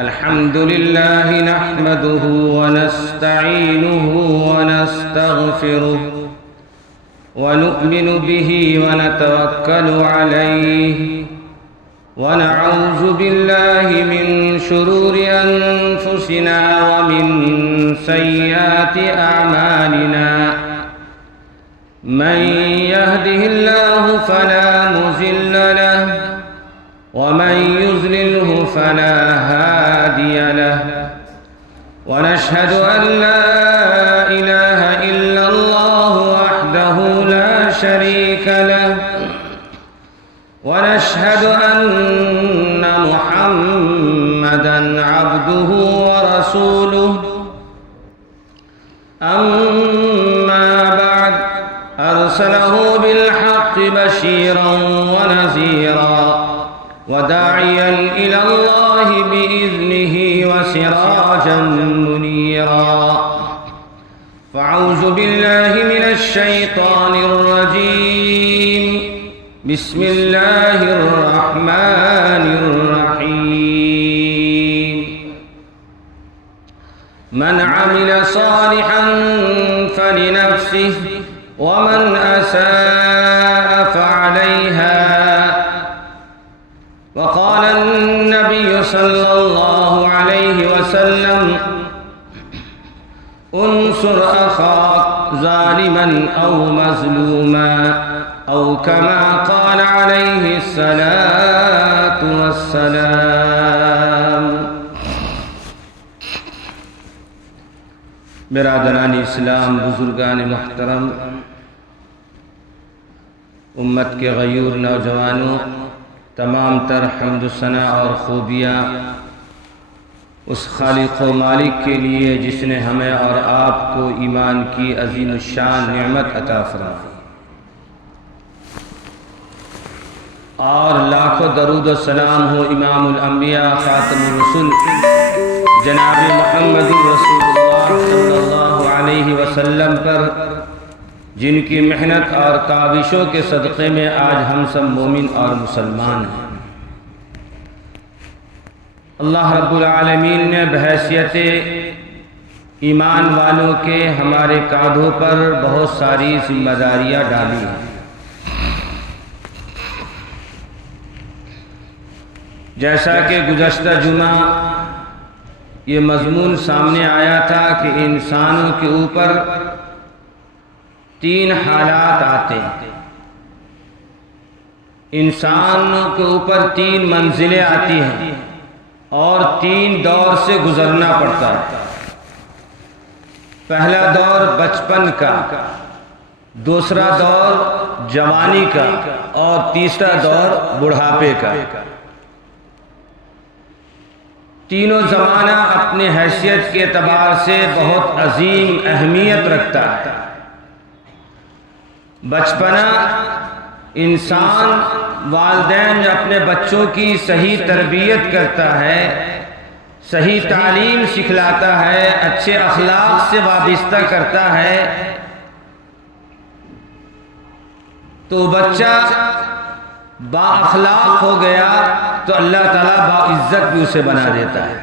الحمد لله نحمده ونستعينه ونستغفره ونؤمن به ونتوكل عليه ونعوذ بالله من شرور أنفسنا ومن سيئات أعمالنا من يهده الله فلا مضل له ومن يضلله فلا هادي له ونشهد أن لا إله إلا الله وحده لا شريك له ونشهد أن محمدًا عبده ورسوله أما بعد أرسله بالحق بشيرا ونذيرا وداعيا إلى الله بإذنه وسراجا منيرا فأعوذ بالله من الشيطان الرجيم بسم الله الرحمن الرحيم من عمل صالحا فلنفسه ومن أساء فعليها وقال النبي صلى الله عليه وسلم انصر أخاك ظالما أو مظلوما أو كما قال عليه الصلاة والسلام۔ برادران اسلام، بزرگان محترم، امت کے غیور نوجوانوں، تمام تر حمد و ثنا اور خوبیاں اس خالق و مالک کے لیے جس نے ہمیں اور آپ کو ایمان کی عظیم الشان نعمت عطا فرمائی، اور لاکھوں درود و سلام ہو امام الانبیاء خاتم الرسل جناب محمد رسول اللہ صلی اللہ علیہ وسلم پر، جن کی محنت اور کاوشوں کے صدقے میں آج ہم سب مومن اور مسلمان ہیں۔ اللہ رب العالمین نے بحیثیت ایمان والوں کے ہمارے کاندھوں پر بہت ساری ذمہ داریاں ڈالی ہیں۔ جیسا کہ گزشتہ جمعہ یہ مضمون سامنے آیا تھا کہ انسانوں کے اوپر تین حالات آتے ہیں، انسانوں کے اوپر تین منزلیں آتی ہیں اور تین دور سے گزرنا پڑتا ہے۔ پہلا دور بچپن کا، دوسرا دور جوانی کا اور تیسرا دور بڑھاپے کا۔ تینوں زمانہ اپنے حیثیت کے اعتبار سے بہت عظیم اہمیت رکھتا ہے۔ بچپنا، انسان والدین اپنے بچوں کی صحیح تربیت کرتا ہے، صحیح تعلیم سکھلاتا ہے، اچھے اخلاق سے وابستہ کرتا ہے، تو بچہ با اخلاق ہو گیا تو اللہ تعالیٰ با عزت بھی اسے بنا دیتا ہے۔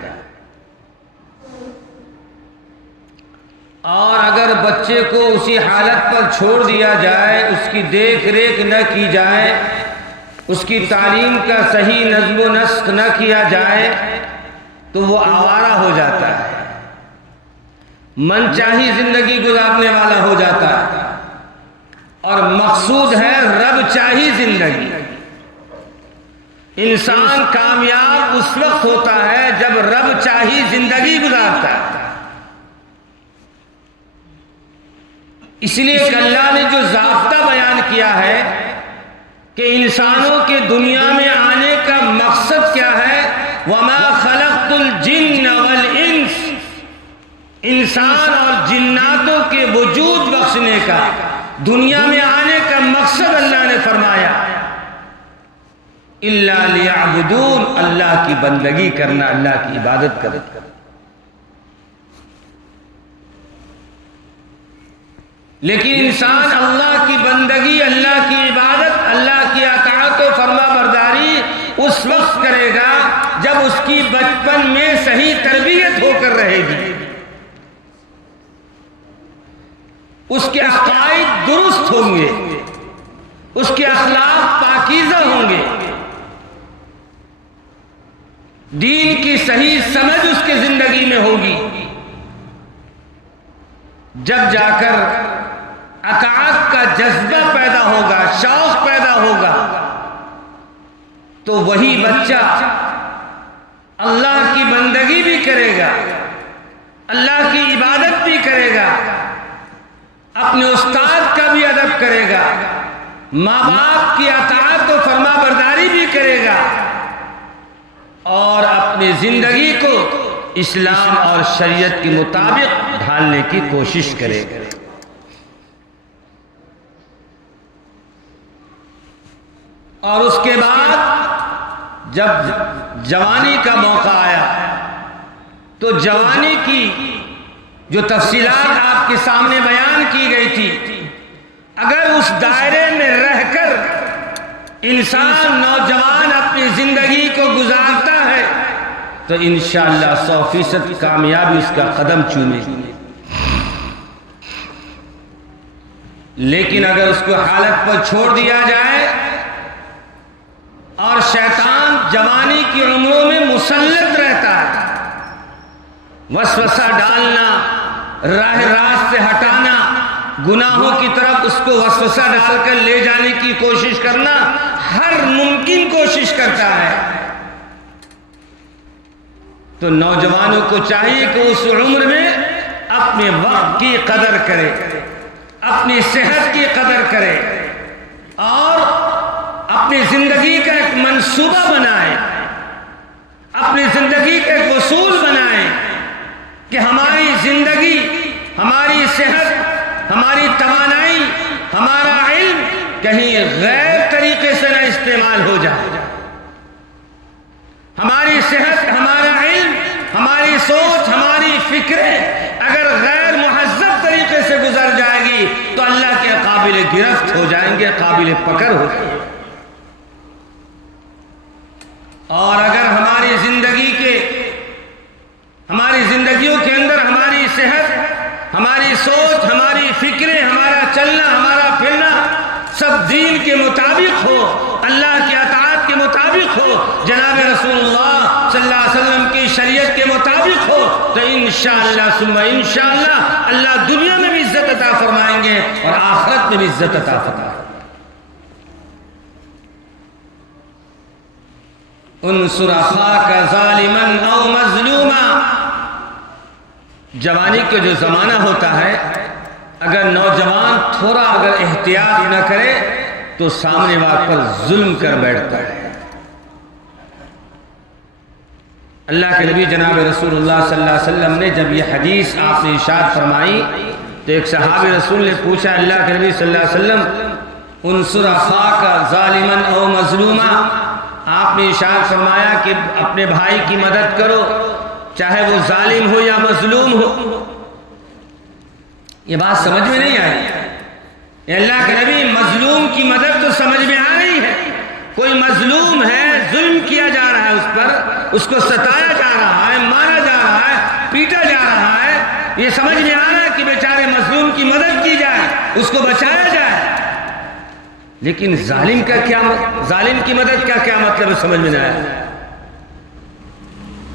اور اگر بچے کو اسی حالت پر چھوڑ دیا جائے، اس کی دیکھ ریکھ نہ کی جائے، اس کی تعلیم کا صحیح نظم و نسق نہ کیا جائے تو وہ آوارہ ہو جاتا ہے، من چاہی زندگی گزارنے والا ہو جاتا ہے، اور مقصود ہے رب چاہی زندگی۔ انسان کامیاب اس وقت ہوتا ہے جب رب چاہی زندگی گزارتا ہے۔ اس لیے کہ اللہ نے جو ضابطہ بیان کیا ہے کہ انسانوں کے دنیا میں آنے کا مقصد کیا ہے، وَمَا خَلَقْتُ الْجِنَّ وَالْإِنسَ، انسان اور جناتوں کے وجود بخشنے کا، دنیا میں آنے کا مقصد اللہ نے فرمایا إِلَّا لِيَعْبُدُونَ، اللہ کی بندگی کرنا، اللہ کی عبادت کرنا۔ لیکن انسان اللہ کی بندگی، اللہ کی عبادت، اللہ کی اطاعت و فرما برداری اس وقت کرے گا جب جب اس کی بچپن میں صحیح تربیت ہو کر رہے گی، اس کے عقائد درست ہوں گے، اس کے اخلاق پاکیزہ ہوں گے، دین کی صحیح سمجھ اس کے زندگی میں ہوگی، جب جا کر اطاعت کا جذبہ پیدا ہوگا، شوق پیدا ہوگا، تو وہی بچہ اللہ کی بندگی بھی کرے گا، اللہ کی عبادت بھی کرے گا، اپنے استاد کا بھی ادب کرے گا، ماں باپ کی اطاعت و فرما برداری بھی کرے گا، اور اپنی زندگی کو اسلام اور شریعت کے مطابق ڈھالنے کی کوشش کرے گا۔ اور اس کے بعد جب جوانی کا موقع آیا تو جوانی کی جو تفصیلات آپ کے سامنے بیان کی گئی تھی، اگر اس دائرے میں رہ کر انسان نوجوان اپنی زندگی کو گزارتا ہے تو انشاءاللہ 100% کامیابی اس کا قدم چومے گی۔ لیکن اگر اس کو حالت پر چھوڑ دیا جائے اور شیطان جوانی کی عمروں میں مسلط رہتا ہے، وسوسہ ڈالنا، راہ راست سے ہٹانا، گناہوں کی طرف اس کو وسوسہ ڈال کر لے جانے کی کوشش کرنا، ہر ممکن کوشش کرتا ہے، تو نوجوانوں کو چاہیے کہ اس عمر میں اپنے وقت کی قدر کرے، اپنی صحت کی قدر کرے، اور اپنی زندگی کا ایک منصوبہ بنائے، اپنی زندگی کا ایک اصول بنائے کہ ہماری زندگی، ہماری صحت، ہماری توانائی، ہمارا علم کہیں غیر طریقے سے نہ استعمال ہو جائے، ہماری صحت، ہمارا علم، ہماری سوچ، ہماری فکریں اگر غیر مہذب طریقے سے گزر جائے گی تو اللہ کے قابل گرفت ہو جائیں گے، قابل پکڑ ہو جائیں گے۔ اور اگر ہماری زندگیوں کے اندر ہماری صحت، ہماری سوچ، ہماری فکریں، ہمارا چلنا، ہمارا پھرنا سب دین کے مطابق ہو، اللہ کی اطاعت کے مطابق ہو، جناب رسول اللہ صلی اللہ علیہ وسلم کی شریعت کے مطابق ہو، تو انشاءاللہ ثم انشاءاللہ اللہ دنیا میں بھی عزت عطا فرمائیں گے اور آخرت میں بھی عزت عطا فرمائیں گے۔ انصر اخاک ظالما او مظلوما۔ جوانی کا جو زمانہ ہوتا ہے، اگر نوجوان تھوڑا احتیاط نہ کرے تو سامنے والے پر ظلم کر بیٹھتا ہے۔ اللہ کے نبی جناب رسول اللہ صلی اللہ علیہ وسلم نے جب یہ حدیث آپ نے ارشاد فرمائی تو ایک صحابی رسول نے پوچھا اللہ کے نبی صلی اللہ علیہ وسلم انصر اخاک ظالما او مظلوما، آپ نے ارشاد فرمایا کہ اپنے بھائی کی مدد کرو چاہے وہ ظالم ہو یا مظلوم ہو۔ یہ بات سمجھ میں نہیں آئی؟ اللہ کے نبی مظلوم کی مدد تو سمجھ میں آ رہی ہے، کوئی مظلوم ہے، ظلم کیا جا رہا ہے اس پر، اس کو ستایا جا رہا ہے، مارا جا رہا ہے، پیٹا جا رہا ہے، یہ سمجھ میں آ رہا ہے کہ بیچارے مظلوم کی مدد کی جائے، اس کو بچایا جائے۔ لیکن ظالم کی مدد کا کیا مطلب ہے، سمجھ میں نہیں آیا؟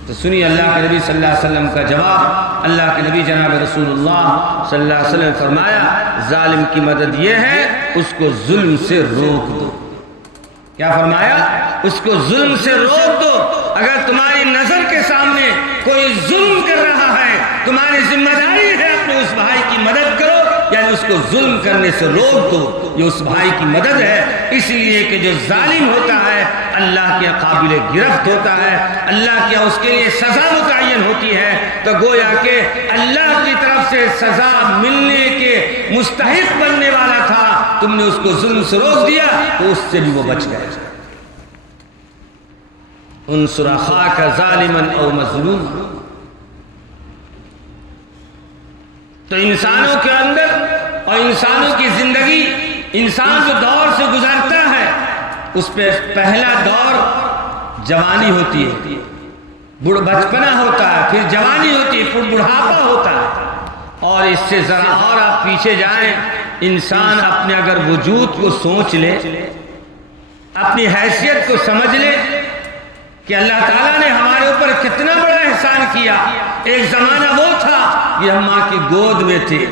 تو سنیے اللہ کے نبی صلی اللہ علیہ وسلم کا جواب۔ اللہ کے نبی جناب رسول اللہ صلی اللہ علیہ وسلم نے فرمایا ظالم کی مدد یہ ہے اس کو ظلم سے روک دو۔ کیا فرمایا؟ اس کو ظلم سے روک دو۔ اگر تمہاری نظر کے سامنے کوئی ظلم کر رہا ہے، تمہاری ذمہ داری ہے اپنے اس بھائی کی مدد کرو، یعنی اس کو ظلم کرنے سے روک دو، یہ اس بھائی کی مدد ہے۔ اس لیے کہ جو ظالم ہوتا ہے اللہ کے قابل گرفت ہوتا ہے، اللہ کے اس کے لیے سزا متعین ہوتی ہے، تو گویا کہ اللہ کی طرف سے سزا ملنے کے مستحق بننے والا تھا، تم نے اس کو ظلم سے روک دیا تو اس سے بھی وہ بچ گئے۔ انصر اخاک ظالما او مظلوما۔ تو انسانوں کے اندر اور انسانوں کی زندگی، انسان جو دور سے گزرتا ہے اس پہ پہلا دور جوانی ہوتی ہے، بچپنا ہوتا ہے، پھر جوانی ہوتی ہے، پھر بڑھاپا ہوتا ہے، اور اس سے ذرا اور آپ پیچھے جائیں، انسان اپنے اگر وجود کو سوچ لے، اپنی حیثیت کو سمجھ لے کہ اللہ تعالیٰ نے ہمارے اوپر کتنا بڑا احسان کیا۔ ایک زمانہ وہ تھا کہ ہم ماں کی گود میں تھے،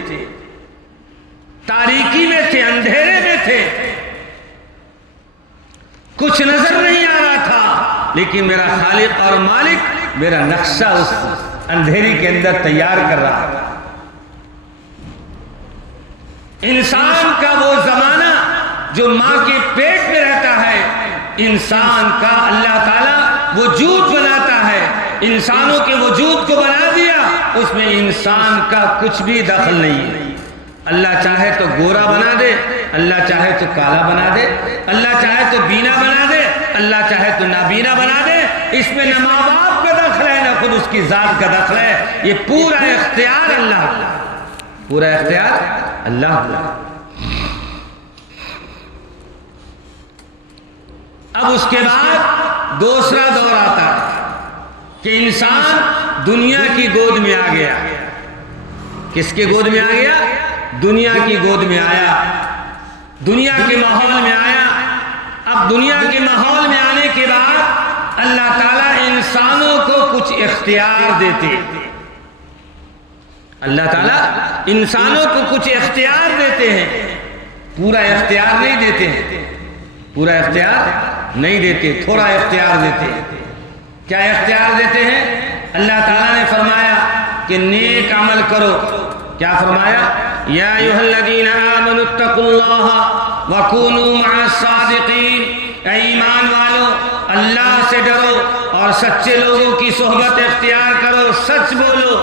تاریکی میں تھے، اندھیرے میں تھے، کچھ نظر نہیں آ رہا تھا، لیکن میرا خالق اور مالک میرا نقشہ اس اندھیری کے اندر تیار کر رہا ہے۔ انسان کا وہ زمانہ جو ماں کے پیٹ میں رہتا ہے، انسان کا اللہ تعالیٰ وجود بناتا ہے، انسانوں کے وجود کو بنا دیا، اس میں انسان کا کچھ بھی دخل نہیں ہے۔ اللہ چاہے تو گورا بنا دے، اللہ چاہے تو کالا بنا دے، اللہ چاہے تو بینا بنا دے، اللہ چاہے تو نابینا بنا دے، اس میں نہ ماں باپ کا دخل ہے نہ خود اس کی ذات کا دخل ہے، یہ پورا اختیار اللہ کا، پورا اختیار اللہ کا۔ اب اس کے بعد دوسرا دور آتا ہے کہ انسان دنیا کی گود میں آ گیا۔ کس کے گود میں آ گیا؟ دنیا کی گود میں آیا، دنیا کے ماحول میں آیا۔ اب دنیا کے ماحول میں آنے کے بعد اللہ تعالیٰ انسانوں کو کچھ اختیار دیتے، اللہ تعالیٰ انسانوں کو کچھ اختیار دیتے ہیں، پورا اختیار نہیں دیتے ہیں، پورا اختیار نہیں دیتے، تھوڑا اختیار دیتے ہیں۔ کیا اختیار دیتے ہیں؟ اللہ تعالیٰ نے فرمایا کہ نیک عمل کرو۔ کیا فرمایا؟ یا ایھا الذین آمنوا اتقوا اللہ وکونوا مع الصادقین، اے ایمان والو اللہ سے ڈرو اور سچے لوگوں کی صحبت اختیار کرو، سچ بولو۔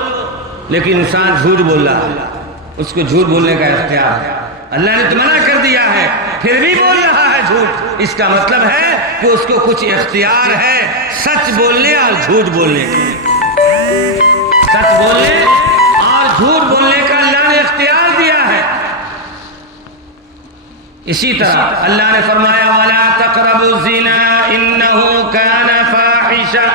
لیکن انسان جھوٹ بول رہا ہے، اس کو جھوٹ بولنے کا اختیار ہے، اللہ نے تو منع کر دیا ہے، پھر بھی بول رہا ہے جھوٹ۔ اس کا مطلب ہے کہ اس کو کچھ اختیار ہے سچ بولنے اور جھوٹ بولنے کا، سچ بولنے اور جھوٹ بولنے کا اللہ نے اختیار دیا ہے۔ اسی طرح اللہ نے فرمایا وَلَا تَقْرَبُوا الزِّنَا إِنَّهُ كَانَ فَاحِشًا،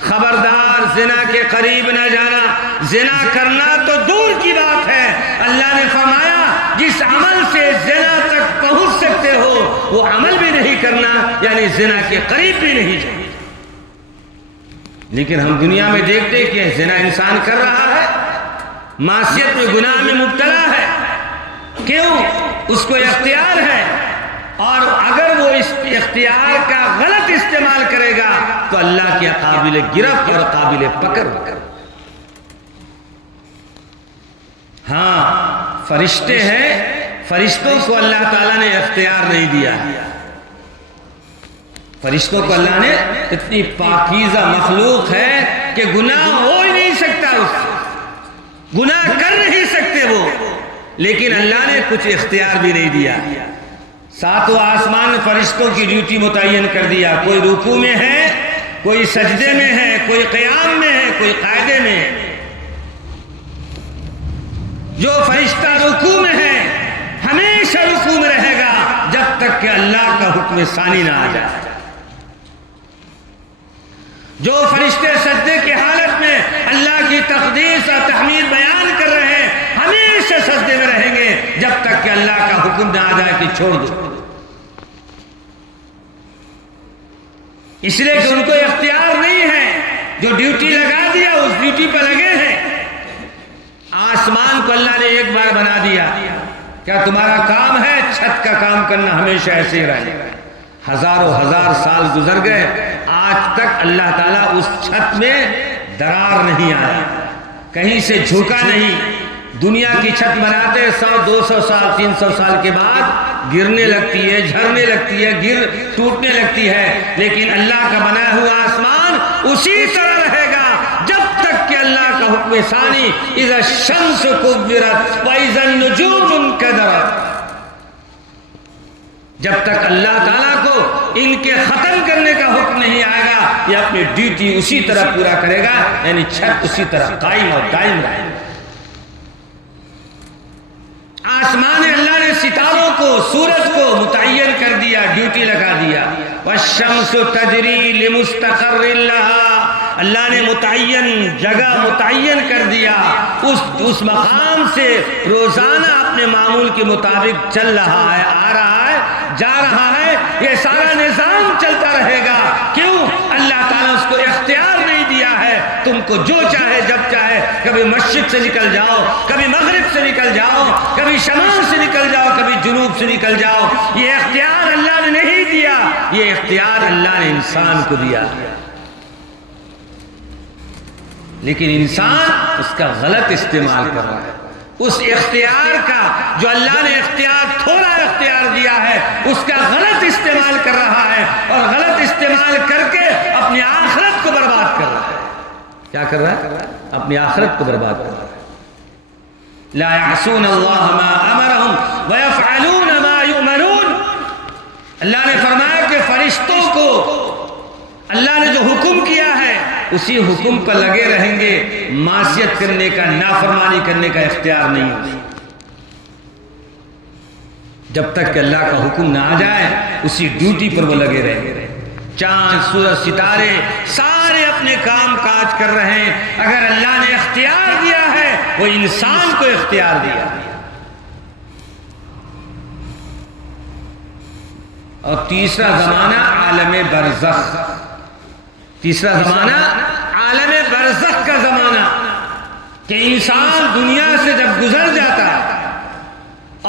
خبردار زنا کے قریب نہ جانا۔ زنا کرنا تو دور کی بات ہے، اللہ نے فرمایا جس عمل سے زنا تک پہنچ سکتے ہو وہ عمل بھی نہیں کرنا، یعنی زنا کے قریب بھی نہیں جانا۔ لیکن ہم دنیا میں دیکھتے کہ زنا انسان کر رہا ہے، معصیت میں، گناہ میں مبتلا ہے، کیوں؟ اس کو اختیار ہے، اور اگر وہ اس اختیار کا غلط استعمال کرے گا تو اللہ کے قابل گرفت اور قابل پکڑ۔ ہاں فرشتے ہیں، فرشتوں کو اللہ تعالیٰ نے اختیار نہیں دیا، فرشتوں کو اللہ نے، اتنی پاکیزہ مخلوق ہے کہ گناہ ہو ہی نہیں سکتا، اس سے گناہ کر نہیں سکتے وہ، لیکن اللہ نے کچھ اختیار بھی نہیں دیا۔ ساتوں آسمان فرشتوں کی ڈیوٹی متعین کر دیا، کوئی رکوع میں ہے، کوئی سجدے میں ہے، کوئی قیام میں ہے، کوئی قاعدے میں ہے۔ جو فرشتہ رکوع میں ہے ہمیشہ رکوع میں رہے گا جب تک کہ اللہ کا حکم ثانی نہ آ جائے۔ جو فرشتے سجدے کی حالت میں اللہ کی تقدیس اور تحمید بیان کر رہے ہیں ہمیشہ سجدے میں رہیں گے جب تک کہ اللہ کا حکم نہ آ جائے کہ چھوڑ دو، اس لیے کہ ان کو اختیار نہیں ہے، جو ڈیوٹی لگا دیا اس ڈیوٹی پہ لگے ہیں۔ آسمان کو اللہ نے ایک بار بنا دیا، کیا تمہارا کام ہے چھت کا کام کرنا ہمیشہ ایسے ہی رہے؟ ہزاروں ہزار سال گزر گئے، آج تک اللہ تعالیٰ اس چھت میں درار نہیں آیا، کہیں سے جھکا نہیں۔ دنیا کی چھت بناتے 100 200 سال 300 سال کے بعد گرنے لگتی ہے، جھرنے لگتی ہے، ٹوٹنے لگتی ہے، لیکن اللہ کا بنایا ہوا آسمان اسی طرح رہے گا جب تک کہ اللہ کا حکم ثانی اذا الشمس کورت واذا النجوم انکدرت، جب تک اللہ تعالیٰ کو ان کے ختم کرنے کا حکم نہیں آئے گا یہ اپنی ڈیوٹی اسی طرح پورا کرے گا، یعنی چھت اسی طرح قائم اور دائم رہے گا۔ آسمان اللہ نے ستاروں کو، سورج کو متعین کر دیا، ڈیوٹی لگا دیا، والشمس تجری لمستقر لها، اللہ نے متعین جگہ متعین کر دیا، اس مقام سے روزانہ اپنے معمول کے مطابق چل رہا ہے، آ رہا ہے، جا رہا ہے، یہ سارا نظام چلتا رہے گا۔ کیوں؟ اللہ تعالیٰ اس کو اختیار نہیں دیا ہے، تم کو جو چاہے جب چاہے، کبھی مشرق سے نکل جاؤ، کبھی مغرب سے نکل جاؤ، کبھی شمال سے نکل جاؤ، کبھی جنوب سے نکل جاؤ، یہ اختیار اللہ نے نہیں دیا، یہ اختیار اللہ نے انسان کو دیا، لیکن انسان اس کا غلط استعمال کر رہا ہے۔ اس اختیار کا جو اللہ نے اختیار تھوڑا اختیار دیا ہے، اس کا غلط استعمال کر رہا ہے، اور غلط استعمال کر کے اپنی آخرت کو برباد کر رہا ہے۔ کیا کر رہا ہے؟ اپنی آخرت کو برباد کر رہا ہے۔ لا يعصون اللہ ما امرهم ويفعلون ما يؤمرون۔ اللہ نے فرمایا کہ فرشتوں کو اللہ نے جو حکم کیا ہے اسی حکم پر لگے رہیں گے، معصیت کرنے کا، نافرمانی کرنے کا اختیار نہیں ہوگا۔ جب تک کہ اللہ کا حکم نہ آ جائے اسی ڈیوٹی پر وہ لگے رہیں گے۔ چاند، سورج، ستارے سارے اپنے کام کاج کر رہے ہیں، اگر اللہ نے اختیار دیا ہے وہ انسان کو اختیار دیا۔ اور تیسرا زمانہ عالم برزخ، تیسرا زمانہ عالم برزخ کا زمانہ، کہ انسان دنیا سے جب گزر جاتا ہے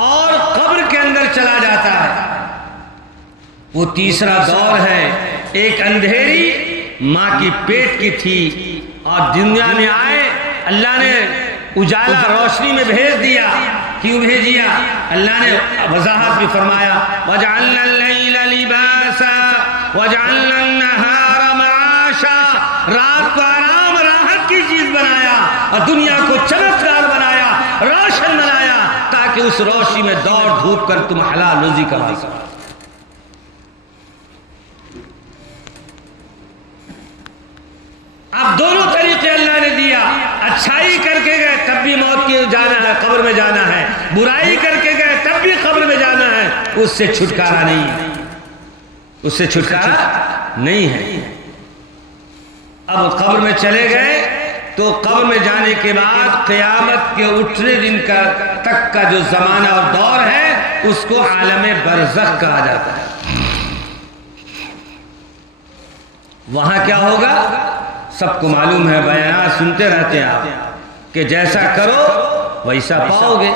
اور قبر کے اندر چلا جاتا ہے، وہ تیسرا دور ہے۔ ایک اندھیری ماں کی پیٹ کی تھی اور دنیا میں آئے، اللہ نے اجالا روشنی میں بھیج دیا۔ کیوں بھیجیا؟ اللہ نے وضاحت بھی فرمایا، وَجَعَلْنَا اللَّيْلَ لِبَاسًا وَجَعَلْنَا النَّهَارَ مَعَاشًا، رات کو آرام راحت کی چیز بنایا اور دنیا کو چمکدار بنایا، روشن بنایا، تاکہ اس روشنی میں دوڑ دھوپ کر تم حلال روزی کما سکو۔ اب دونوں طریقے اللہ نے دیا، اچھائی کر کے گئے تب بھی موت کی جانا ہے، قبر میں جانا ہے، برائی کر کے گئے تب بھی قبر میں جانا ہے، اس سے چھٹکارا نہیں ہے، اس سے چھٹکارا نہیں ہے۔ اب قبر میں چلے گئے تو قبر میں جانے کے بعد قیامت کے اٹھنے دن کا تک کا جو زمانہ اور دور ہے اس کو عالم برزخ کہا جاتا ہے۔ وہاں کیا ہوگا سب کو معلوم ہے، بیانات سنتے رہتے ہیں آپ کہ جیسا کرو ویسا پاؤ گے۔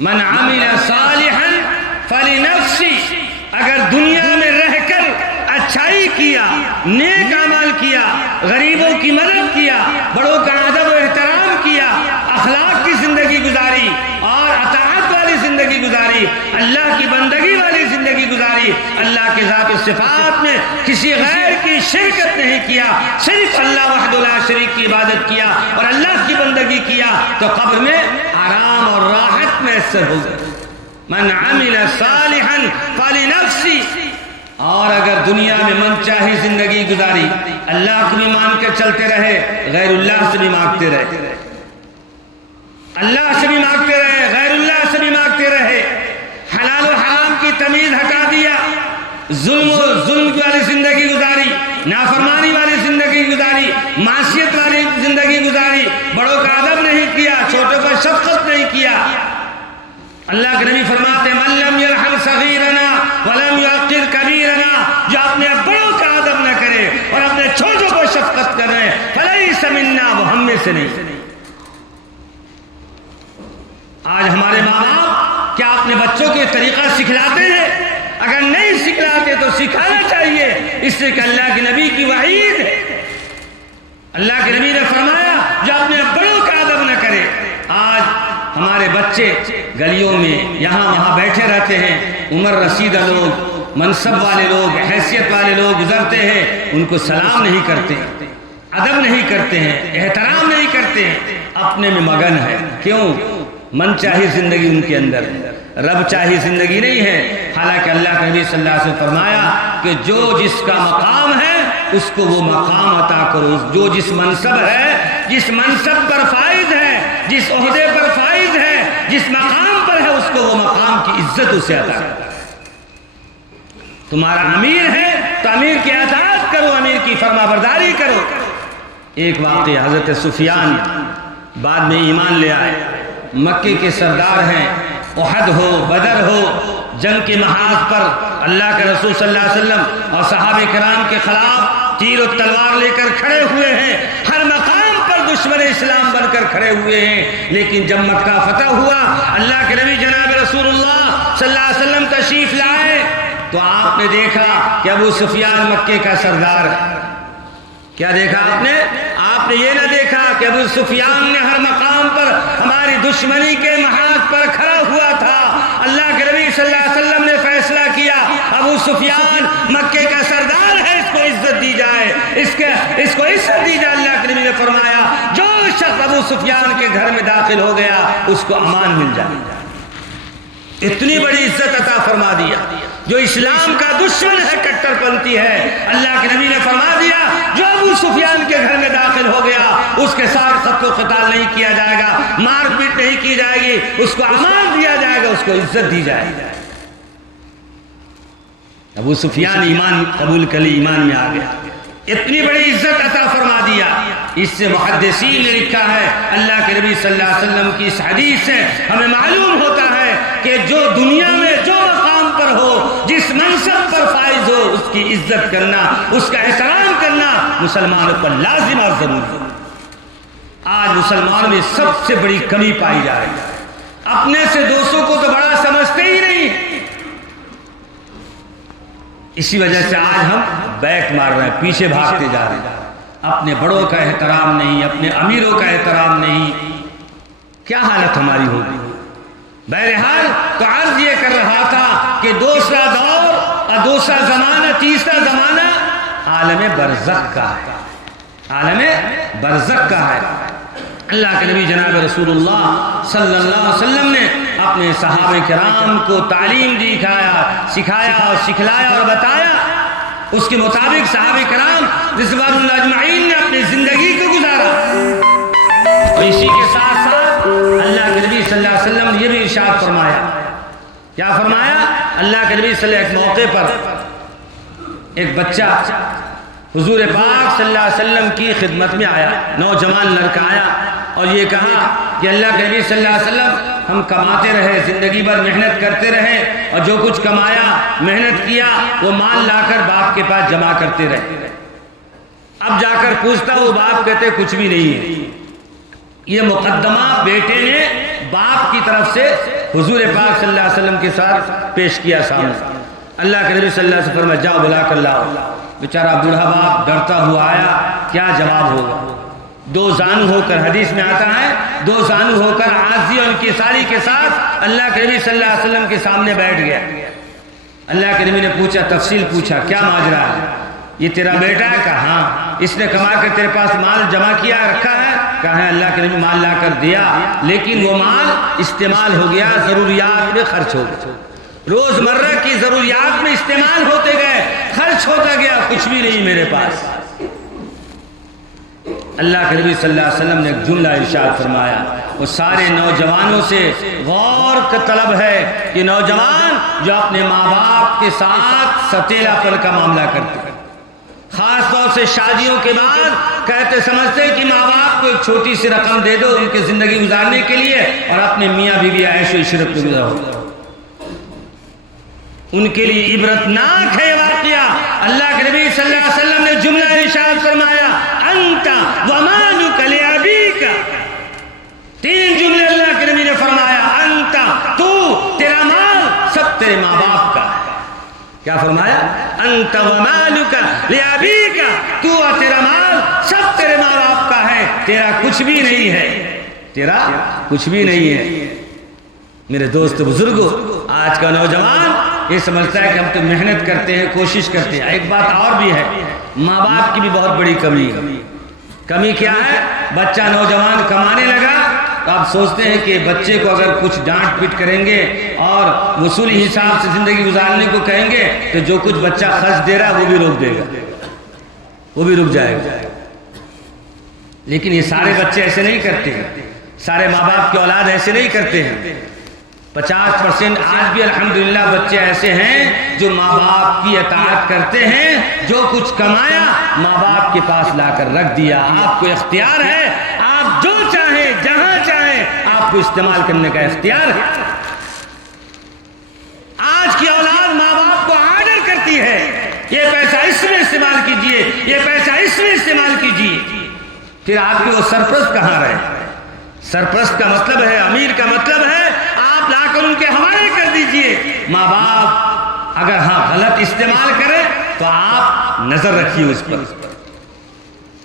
من عمل صالحا فلنفسی، اگر دنیا میں رہ کر اچھائی کیا، نیک عمل کیا، غریبوں کی مدد کیا، بڑوں کا ادب و احترام کیا، اخلاق کی زندگی گزاری اور اطاعت والی زندگی گزاری، اللہ کی بندگی والی زندگی گزاری، اللہ کے ذات و صفات میں کسی غیر کی شرکت نہیں کیا، صرف اللہ وحدہ لا شریک کی عبادت کیا اور اللہ کی بندگی کیا، تو قبر میں آرام اور راحت میسر ہوگا۔ من عمل صالحا فلنفسی، اور اگر دنیا میں من چاہی زندگی گزاری، اللہ کو بھی مان کر چلتے رہے، غیر اللہ سے بھی مانگتے رہے، اللہ سے بھی مانگتے رہے، غیر اللہ سے بھی مانگتے رہے، حلال و حرام کی تمیز ہٹا دیا، ظلم والی زندگی گزاری، نافرمانی والی زندگی گزاری، معصیت والی زندگی گزاری، بڑوں کا ادب نہیں کیا، چھوٹوں پر شفقت نہیں کیا۔ اللہ کے نبی فرماتے ہیں من لم یرحم صغیرنا ولم یعقر کبیرنا، جو اپنے بڑوں کا ادب نہ کرے اور اپنے چھوٹوں کو شفقت کرے فلیس منا، وہ ہم میں سے نہیں۔ آج ہمارے ماں باپ کیا اپنے بچوں کو طریقہ سکھلاتے ہیں؟ اگر نہیں سکھلاتے تو سکھانا چاہیے، اس سے کہ اللہ کے نبی کی وعید، اللہ کے نبی نے فرمایا جو اپنے بڑوں کا ادب نہ کرے۔ آج ہمارے بچے گلیوں میں یہاں وہاں بیٹھے رہتے ہیں، عمر رسیدہ لوگ، منصب والے لوگ، حیثیت والے لوگ گزرتے ہیں، ان کو سلام نہیں کرتے، ادب نہیں کرتے ہیں، احترام نہیں کرتے ہیں، اپنے میں مگن ہے۔ کیوں؟ من چاہی زندگی ان کے اندر ہے، رب چاہی زندگی نہیں ہے۔ حالانکہ اللہ کے نبی صلی اللہ علیہ وسلم فرمایا کہ جو جس کا مقام ہے اس کو وہ مقام عطا کرو، جو جس منصب ہے، جس منصب پر فائز ہے، جس عہدے پر فائز ہے، جس مقام پر ہے، اس کو وہ مقام کی عزت اسے عطا کرو۔ تمہارا امیر ہے تو امیر کی اطاعت کرو، امیر کی فرما برداری کرو۔ ایک واقعہ، حضرت سفیان بعد میں ایمان لے آئے، مکے کے سردار ہیں، احد ہو بدر ہو جنگ کے محاذ پر اللہ کے رسول صلی اللہ علیہ وسلم اور صحابہ کرام کے خلاف تیر و تلوار لے کر کھڑے ہوئے ہیں، ہر مقام پر دشمن اسلام بن کر کھڑے ہوئے ہیں۔ لیکن جب مکہ فتح ہوا، اللہ کے نبی جناب رسول اللہ صلی اللہ علیہ وسلم تشریف لائے تو آپ نے دیکھا کہ ابو سفیان مکے کا سردار ہے۔ کیا دیکھا آپ نے؟ آپ نے یہ نہ دیکھا کہ ابو سفیان نے ہر مقام پر ہماری دشمنی کے محاذ پر کھڑا ہوا تھا۔ اللہ کے نبی صلی اللہ علیہ وسلم نے فیصلہ کیا ابو سفیان مکے کا سردار ہے، اس کو عزت دی جائے، اس کو عزت دی جائے۔ اللہ کے نبی نے فرمایا جو شخص ابو سفیان کے گھر میں داخل ہو گیا اس کو امان مل جائے۔ اتنی بڑی عزت عطا فرما دیا۔ جو اسلام کا دشمن ہے، کٹر پنتھی ہے، اللہ کے نبی نے فرما دیا جو ابو سفیان کے گھر میں داخل ہو گیا اس کے ساتھ قتل و قتال نہیں کیا جائے گا، مار پیٹ نہیں کی جائے گی، اس کو امان دیا جائے گا، اس کو عزت دی جائے گی۔ ابو سفیان ایمان قبول کر لی، ایمان میں آ گیا، اتنی بڑی عزت عطا فرما دیا۔ اس سے محدثین نے لکھا ہے، اللہ کے نبی صلی اللہ علیہ وسلم کی اس حدیث سے ہمیں معلوم ہوتا ہے کہ جو دنیا میں جو مقام پر ہو، جس منصب پر فائز ہو، اس کی عزت کرنا، اس کا احترام کرنا مسلمانوں پر لازم اور ضروری ہے۔ آج مسلمانوں میں سب سے بڑی کمی پائی جا رہی ہے، اپنے سے دوستوں کو تو بڑا سمجھتے ہی نہیں۔ اسی وجہ سے آج ہم بیک مار رہے ہیں، پیچھے بھاگتے جا رہے ہیں، اپنے بڑوں کا احترام نہیں، اپنے امیروں کا احترام نہیں۔ کیا حالت ہماری ہوگی؟ بہرحال تو عرض یہ کر رہا تھا کہ دوسرا دور اور دوسرا زمانہ، تیسرا زمانہ عالم برزخ کا ہے، عالم برزخ کا ہے۔ اللہ کے نبی جناب رسول اللہ صلی اللہ علیہ وسلم نے اپنے صحابہ کرام کو تعلیم سکھایا اور سکھلایا اور بتایا، اس کے مطابق صحابہ کرام رضوان اللہ اجمعین نے اپنی زندگی کو گزارا۔ اور اسی کے ساتھ ساتھ اللہ کے نبی صلی اللہ علیہ وسلم نے یہ بھی ارشاد فرمایا، کیا فرمایا؟ اللہ کے نبی صلی اللہ علیہ وسلم ایک موقع پر ایک بچہ حضور پاک صلی اللہ علیہ وسلم کی خدمت میں آیا، نوجوان لڑکا آیا اور یہ کہا کہ اللہ کے نبی صلی اللہ علیہ وسلم ہم کماتے رہے، زندگی بھر محنت کرتے رہے اور جو کچھ کمایا محنت کیا وہ مال لا کر باپ کے پاس جمع کرتے رہے، اب جا کر پوچھتا وہ باپ کہتے کچھ بھی نہیں ہے۔ یہ مقدمہ بیٹے نے باپ کی طرف سے حضور پاک صلی اللہ علیہ وسلم کے ساتھ پیش کیا سامنے۔ اللہ کے نبی صلی اللہ علیہ وسلم فرمایا جاؤ بلا کر لاؤ۔ بیچارہ بوڑھا باپ ڈرتا ہوا آیا، کیا جواب ہوگا؟ دو زانو ہو کر، حدیث میں آتا ہے دو زانو ہو کر عاجزی اور انکساری کے ساتھ اللہ کے نبی صلی اللہ علیہ وسلم کے سامنے بیٹھ گیا۔ اللہ کے نبی نے پوچھا، تفصیل پوچھا، کیا ماجرا ہے؟ یہ تیرا بیٹا ہے؟ کہا ہاں۔ اس نے کما کر تیرے پاس مال جمع کیا رکھا ہے؟ کہا ہے۔ اللہ کے نبی مال لا کر دیا، لیکن وہ مال استعمال ہو گیا، ضروریات میں خرچ ہو گیا، روزمرہ کی ضروریات میں استعمال ہوتے گئے، خرچ ہوتا گیا، کچھ بھی نہیں میرے پاس۔ اللہ کے نبی صلی اللہ علیہ وسلم نے ایک جملہ ارشاد فرمایا، وہ سارے نوجوانوں سے غور کا طلب ہے کہ نوجوان جو اپنے ماں باپ کے ساتھ ستیلا پن کا معاملہ کرتے ہیں، خاص طور سے شادیوں کے بعد کہتے سمجھتے کہ ماں باپ کو ایک چھوٹی سی رقم دے دو ان کی زندگی گزارنے کے لیے اور اپنے میاں بیوی عیش و عشرت میں گزارو، ان کے لیے عبرتناک ہے واقعہ۔ اللہ کے نبی صلی اللہ علیہ وسلم نے جملہ ارشاد فرمایا، انت ومالک لابیک، تین جملے اللہ کے نبی نے فرمایا، انت، تو، تیرا مال سب تیرے ماں باپ کا ہے۔ کیا فرمایا؟ انت ومالک لابیک، تو اور تیرا مال سب تیرے ماں باپ کا ہے، تیرا کچھ بھی نہیں ہے، تیرا کچھ بھی نہیں ہے۔ میرے دوست بزرگوں، آج کا نوجوان یہ سمجھتا ہے کہ ہم تو محنت کرتے ہیں، کوشش کرتے ہیں۔ ایک بات اور بھی ہے، ماں باپ کی بھی بہت بڑی کمی ہے۔ کمی کیا ہے؟ بچہ نوجوان کمانے لگا تو آپ سوچتے ہیں کہ بچے کو اگر کچھ ڈانٹ پیٹ کریں گے اور وصولی حساب سے زندگی گزارنے کو کہیں گے تو جو کچھ بچہ خرچ دے رہا ہے وہ بھی روک دے گا، وہ بھی رک جائے گا۔ لیکن یہ سارے بچے ایسے نہیں کرتے ہیں، سارے ماں باپ کی اولاد ایسے نہیں کرتے ہیں۔ 50% آج بھی الحمدللہ بچے ایسے ہیں جو ماں باپ کی اطاعت کرتے ہیں، جو کچھ کمایا ماں باپ کے پاس لا کر رکھ دیا۔ آپ کو اختیار ہے، آپ جو چاہیں جہاں چاہیں آپ کو استعمال کرنے کا اختیار ہے۔ آج کی اولاد ماں باپ کو آرڈر کرتی ہے، یہ پیسہ اس میں استعمال کیجئے، یہ پیسہ اس میں استعمال کیجئے۔ پھر آپ کی وہ سرپرست کہاں رہے؟ سرپرست کا مطلب ہے، امیر کا مطلب ہے آپ لا کر ان کے حوالے کر دیجئے۔ ماں باپ اگر غلط استعمال کرے تو آپ نظر رکھیے اس پر،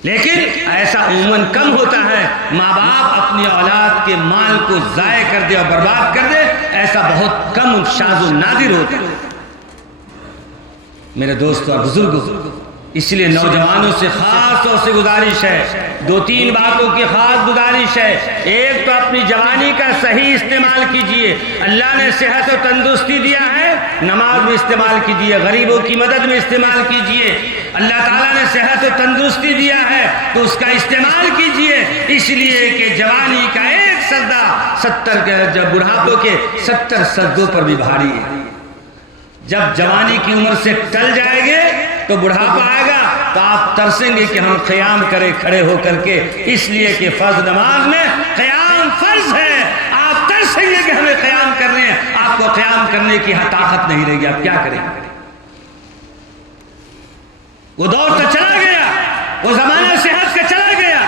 لیکن ایسا عموماً کم ہوتا ہے۔ ماں باپ اپنی اولاد کے مال کو ضائع کر دے اور برباد کر دے، ایسا بہت کم شاذ و نادر ہوتا ہے۔ میرے دوستو اور بزرگوں، اس لیے نوجوانوں سے خاص طور سے گزارش ہے، 2-3 باتوں کی خاص گزارش ہے۔ ایک تو اپنی جوانی کا صحیح استعمال کیجئے، اللہ نے صحت و تندرستی دیا ہے، نماز میں استعمال کیجئے، غریبوں کی مدد میں استعمال کیجئے۔ اللہ تعالیٰ نے صحت و تندرستی دیا ہے تو اس کا استعمال کیجئے، اس لیے کہ جوانی کا ایک سجدہ 70 بڑھاپوں کے 70 سجدوں پر بھی بھاری ہے۔ جب جوانی کی عمر سے ٹل جائیں گے تو بڑھاپا آئے گا تو آپ ترسیں گے کہ ہم قیام کریں کھڑے ہو کر کے، اس لیے کہ فرض نماز میں قیام فرض ہے۔ آپ ترسیں گے کہ ہمیں قیام کرنے ہیں، آپ کو قیام کرنے کی طاقت نہیں رہے گی، آپ کیا کریں؟ وہ دور تو چلا گیا، وہ زمانہ صحت کا چلا گیا،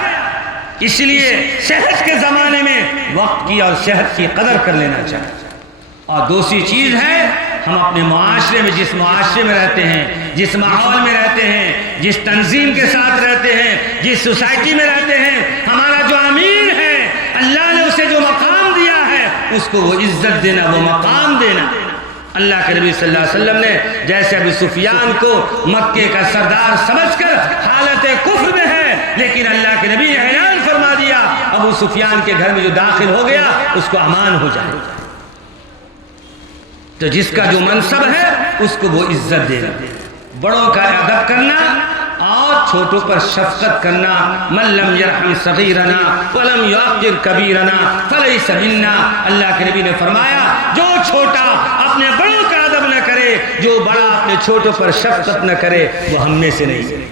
اس لیے صحت کے زمانے میں وقت کی اور صحت کی قدر کر لینا چاہیے۔ اور دوسری چیز ہے، ہم اپنے معاشرے میں، جس معاشرے میں رہتے ہیں، جس ماحول میں رہتے ہیں، جس تنظیم کے ساتھ رہتے ہیں، جس سوسائٹی میں رہتے ہیں، ہمارا جو امیر ہے اللہ نے اسے جو مقام دیا ہے اس کو وہ عزت دینا، وہ مقام دینا۔ اللہ کے نبی صلی اللہ علیہ وسلم نے جیسے ابو سفیان کو مکے کا سردار سمجھ کر حالت کفر میں ہے، لیکن اللہ کے نبی نے اعلان فرما دیا ابو سفیان کے گھر میں جو داخل ہو گیا اس کو امان ہو جائے۔ تو جس کا جو منصب ہے اس کو وہ عزت دینا، بڑوں کا ادب کرنا اور چھوٹوں پر شفقت کرنا۔ من لم یرحم صغیرنا ولم یعقر کبیرنا فلیس منا۔ اللہ کے نبی نے فرمایا جو چھوٹا اپنے بڑوں کا ادب نہ کرے، جو بڑا اپنے چھوٹوں پر شفقت نہ کرے، وہ ہم میں سے نہیں۔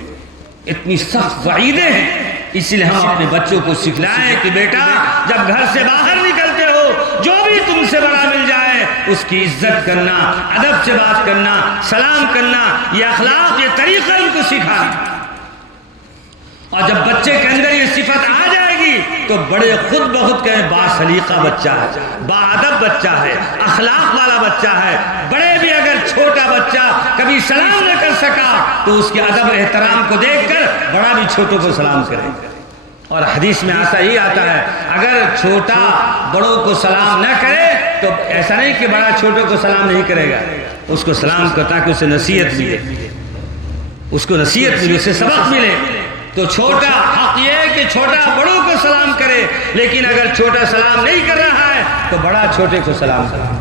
اتنی سخت وعیدیں ہیں، اس لیے ہم اپنے بچوں کو سکھلائیں کہ بیٹا جب گھر سے باہر نکلتے ہو جو بھی تم سے بڑا مل جائے اس کی عزت کرنا، ادب سے بات کرنا، سلام کرنا، یہ اخلاق، یہ طریقہ ان کو سکھانا۔ اور جب بچے کے اندر یہ صفت آ جائے گی تو بڑے خود بخود کہیں با سلیقہ بچہ ہے، با ادب بچہ ہے، اخلاق والا بچہ ہے۔ بڑے بھی اگر چھوٹا بچہ کبھی سلام نہ کر سکا تو اس کے ادب احترام کو دیکھ کر بڑا بھی چھوٹوں کو سلام کرے۔ اور حدیث میں ایسا ہی آتا ہے اگر چھوٹا بڑوں کو سلام نہ کرے تو ایسا نہیں کہ بڑا چھوٹوں کو سلام نہیں کرے گا، اس کو سلام کرتا تاکہ اسے نصیحت ملے، اس کو نصیحت ملے، اسے سبق ملے۔ تو چھوٹا حق یہ ہے کہ چھوٹا بڑوں کو سلام کرے، لیکن اگر چھوٹا سلام نہیں کر رہا ہے تو بڑا چھوٹے کو سلام کرے۔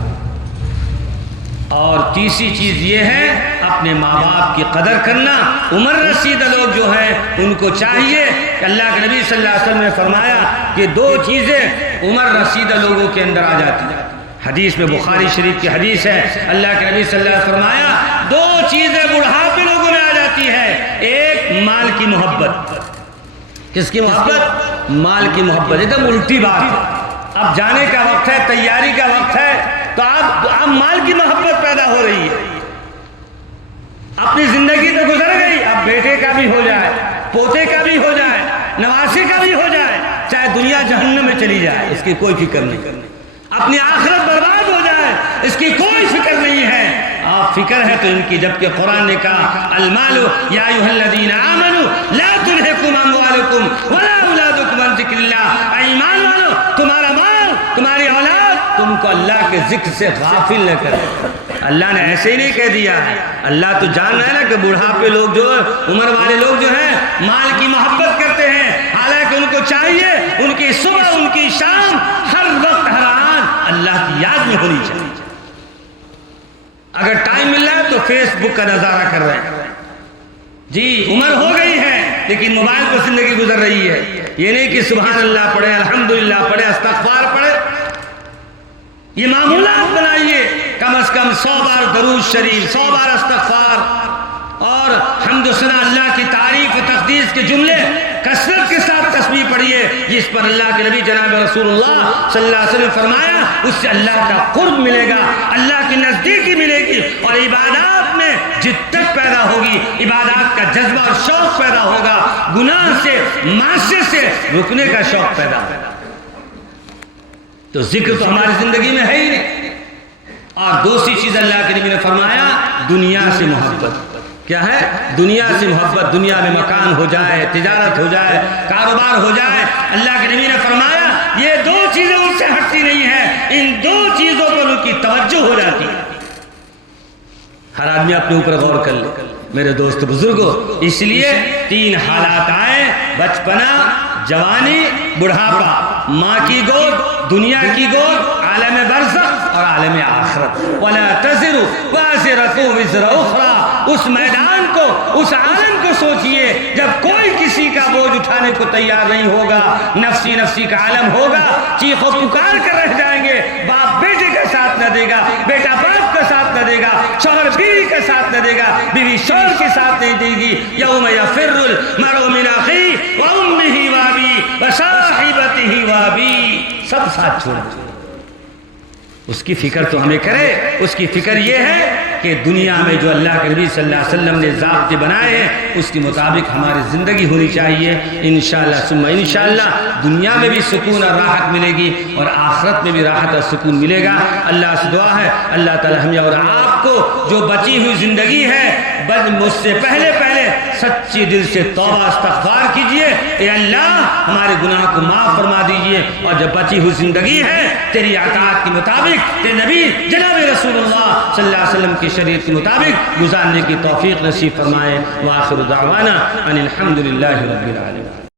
اور تیسری چیز یہ ہے اپنے ماں باپ کی قدر کرنا۔ عمر رسیدہ لوگ جو ہیں ان کو چاہیے کہ اللہ کے نبی صلی اللہ علیہ وسلم نے فرمایا کہ 2 چیزیں عمر رسیدہ لوگوں کے اندر آ جاتی ہیں۔ حدیث میں بخاری شریف کی حدیث ہے، اللہ کے نبی صلی اللہ علیہ وسلم نے فرمایا 2 چیزیں بڑھاپے لوگوں میں آ جاتی ہے۔ ایک مال کی محبت۔ کس کی محبت؟ مال کی محبت۔ ایک دم الٹی بات ہے، اب جانے کا وقت ہے، تیاری کا وقت ہے تو اب مال کی محبت پیدا ہو رہی ہے۔ اپنی زندگی تو گزر گئی، اب بیٹے کا بھی ہو جائے، پوتے کا بھی ہو جائے، نواسے کا بھی ہو جائے، چاہے دنیا جہنم میں چلی جائے، اس کی کوئی فکر نہیں۔ اپنی آخرت برباد ہو جائے، اس کی کوئی فکر نہیں ہے۔ آپ فکر ہے تو ان کی، جبکہ قرآن نے کہا المال یا ایھا الذین آمنوا لا تلھکم اموالکم ولا اولادکم عن ذکر اللہ۔ ایمان والو، تمہارا مال، تمہاری اولاد تم کو اللہ کے ذکر سے غافل نہ کرے۔ اللہ نے ایسے ہی نہیں کہہ دیا ہے، اللہ تو جان رہا ہے نا کہ بڑھاپے لوگ جو عمر والے لوگ جو ہیں مال کی محبت کرتے ہیں، حالانکہ ان کو چاہیے ان کی صبح ان کی شام ہر وقت ہر آن اللہ کی یاد میں ہونی چاہیے۔ اگر ٹائم مل رہا ہے تو فیس بک کا نظارہ کر رہے ہیں، جی عمر ہو گئی ہے لیکن موبائل پر زندگی گزر رہی ہے۔ یہ نہیں کہ سبحان اللہ پڑھے، الحمدللہ پڑھے، استغفار پڑھے، یہ معمولات بنائیے، کم از کم 100 بار درود شریف، 100 بار استغفار اور حمد و ثنا، اللہ کی تعریف و تقدیس کے جملے کثرت کے ساتھ تسبیح پڑھیے، جس پر اللہ کے نبی جناب رسول اللہ صلی اللہ علیہ وسلم فرمایا اس سے اللہ کا قرب ملے گا، اللہ کی نزدیکی ملے گی، اور عبادات میں جدت پیدا ہوگی، عبادات کا جذبہ اور شوق پیدا ہوگا، گناہ سے معصیت سے رکنے کا شوق پیدا ہوگا۔ تو ذکر تو ہماری زندگی میں ہے ہی نہیں۔ اور دوسری چیز اللہ کے نبی نے فرمایا دنیا سے محبت۔ کیا ہے؟ دنیا سے محبت، دنیا میں مکان ہو جائے، تجارت ہو جائے، کاروبار ہو جائے، اللہ کے نبی نے فرمایا یہ دو چیزیں ان سے ہٹتی نہیں ہیں، ان دو چیزوں پر ان کی توجہ ہو جاتی ہے۔ ہر آدمی اپنے اوپر غور کر لے میرے دوست بزرگوں، اس لیے 3 حالات آئے: بچپنا، جوانی، بڑھاپا، ماں کی گود، دنیا کی گود، عالم برزخ اور عالم آخرت۔ وَلَا تَزِرُ وَازِرَةٌ وِزْرَ أُخْرَىٰ۔ اس میدان کو، اس عالم کو سوچئے جب کوئی کسی کا بوجھ اٹھانے کو تیار نہیں ہوگا، نفسی نفسی کا عالم ہوگا، چیخ و پکار کر رہ جائیں گے، باپ بیٹے کا ساتھ نہ دے گا، بیٹا باپ کا ساتھ نہ دے گا، شوہر بیوی کا ساتھ نہ دے گا، بیوی شوہر کے ساتھ نہیں دے گی۔ یوم یفر المرء من اخیہ وامہ وابیہ وصاحبتہ وابیہ، سب ساتھ چھوڑ دیں۔ اس کی فکر تو ہمیں کرے، اس کی فکر یہ ہے کہ دنیا میں جو اللہ کے نبی صلی اللہ علیہ وسلم نے ضابطے بنائے ہیں اس کے مطابق ہماری زندگی ہونی چاہیے۔ انشاءاللہ ثم انشاءاللہ دنیا میں بھی سکون اور راحت ملے گی اور آخرت میں بھی راحت اور سکون ملے گا۔ اللہ سے دعا ہے اللہ تعالی ہمیں اور آپ کو جو بچی ہوئی زندگی ہے مجھ سے پہلے سچی دل سے توبہ استغفار کیجئے، اے اللہ ہمارے گناہ کو معاف فرما دیجئے، اور جب بچی ہوئی زندگی ہے تیری اطاعت کے مطابق، تیرے نبی جناب رسول اللہ صلی اللہ علیہ وسلم کی شریعت کے مطابق گزارنے کی توفیق نصیب فرمائے۔ وآخر دعوانا ان الحمد للہ رب العالمین۔